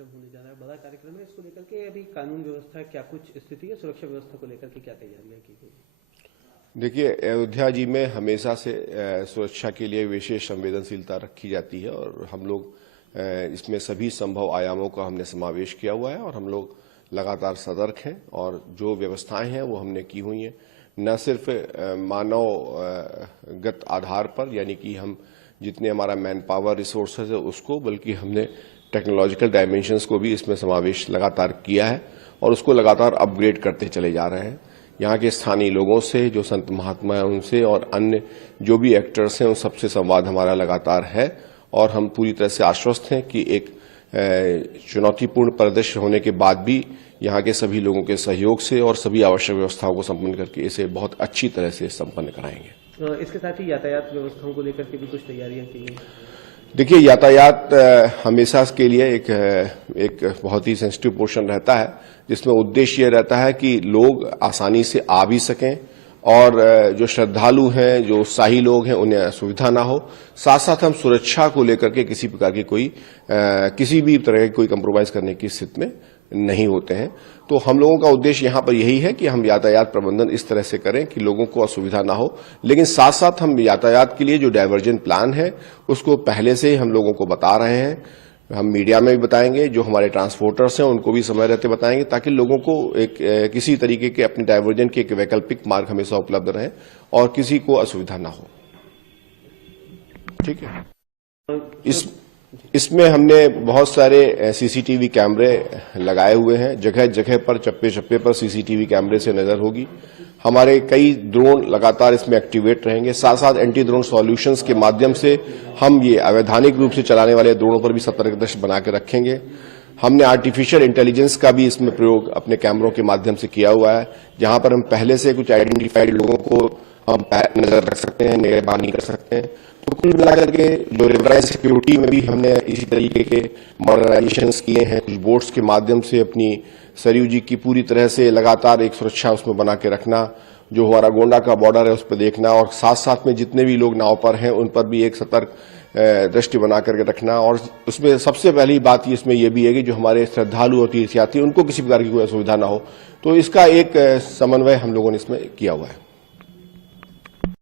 कार्यक्रम होने जा रहा है, बड़ा कार्यक्रम है, इसको लेकर के अभी कानून व्यवस्था क्या कुछ स्थिति है, सुरक्षा व्यवस्था को लेकर के क्या तैयारियां की गई? देखिए, अयोध्या जी में हमेशा से सुरक्षा के लिए विशेष संवेदनशीलता रखी जाती है और हम लोग इसमें सभी संभव आयामों का हमने समावेश किया हुआ है और हम लोग लगातार सतर्क हैं और जो व्यवस्थाएं हैं वो हमने की हुई हैं, न सिर्फ मानवगत आधार पर, यानी कि हम जितने हमारा मैन पावर रिसोर्सेज है उसको, बल्कि हमने टेक्नोलॉजिकल डायमेंशंस को भी इसमें समावेश लगातार किया है और उसको लगातार अपग्रेड करते चले जा रहे हैं। यहाँ के स्थानीय लोगों से, जो संत महात्मा हैं उनसे और अन्य जो भी एक्टर्स हैं उन सबसे संवाद हमारा लगातार है और हम पूरी तरह से आश्वस्त हैं कि एक चुनौतीपूर्ण परिदृश्य होने के बाद भी यहाँ के सभी लोगों के सहयोग से और सभी आवश्यक व्यवस्थाओं को संपन्न करके इसे बहुत अच्छी तरह से संपन्न कराएंगे। इसके साथ ही यातायात व्यवस्थाओं को लेकर के भी कुछ तैयारियां की गई? देखिए, यातायात हमेशा के लिए एक बहुत ही सेंसिटिव पोर्शन रहता है, जिसमें उद्देश्य ये रहता है कि लोग आसानी से आ भी सकें और जो श्रद्धालु हैं, जो उत्साही लोग हैं, उन्हें असुविधा ना हो। साथ साथ हम सुरक्षा को लेकर के किसी प्रकार की किसी भी तरह की कोई कंप्रोमाइज करने की स्थिति में नहीं होते हैं। तो हम लोगों का उद्देश्य यहाँ पर यही है कि हम यातायात प्रबंधन इस तरह से करें कि लोगों को असुविधा ना हो, लेकिन साथ साथ हम यातायात के लिए जो डायवर्जन प्लान है उसको पहले से ही हम लोगों को बता रहे हैं। हम मीडिया में भी बताएंगे, जो हमारे ट्रांसपोर्टर्स हैं उनको भी समय रहते बताएंगे, ताकि लोगों को किसी तरीके के अपने डायवर्जन के एक वैकल्पिक मार्ग हमेशा उपलब्ध रहे और किसी को असुविधा ना हो। ठीक है। इसमें हमने बहुत सारे सीसीटीवी कैमरे लगाए हुए हैं, जगह जगह पर, चप्पे चप्पे पर सीसीटीवी कैमरे से नजर होगी। हमारे कई ड्रोन लगातार इसमें एक्टिवेट रहेंगे। साथ साथ एंटी ड्रोन सॉल्यूशंस के माध्यम से हम ये अवैधानिक रूप से चलाने वाले ड्रोनों पर भी सतर्क दृष्टि बना के रखेंगे। हमने आर्टिफिशियल इंटेलिजेंस का भी इसमें प्रयोग अपने कैमरों के माध्यम से किया हुआ है, जहां पर हम पहले से कुछ आइडेंटिफाइड लोगों को हम नजर रख सकते हैं, निगरानी कर सकते हैं। तो कुल मिलाकर के जो रिवराइज सिक्योरिटी में भी हमने इसी तरीके के मॉडर्नाइजेशन किए हैं। कुछ बोट्स के माध्यम से अपनी सरयू जी की पूरी तरह से लगातार एक सुरक्षा उसमें बना के रखना, जो हमारा गोंडा का बॉर्डर है उस पर देखना और साथ साथ में जितने भी लोग नाव पर हैं उन पर भी एक सतर्क दृष्टि बना करके रखना। और उसमें सबसे पहली बात इसमें यह भी है कि जो हमारे श्रद्धालु और तीर्थयात्री उनको किसी प्रकार की कोई असुविधा ना हो, तो इसका एक समन्वय हम लोगों ने इसमें किया हुआ है।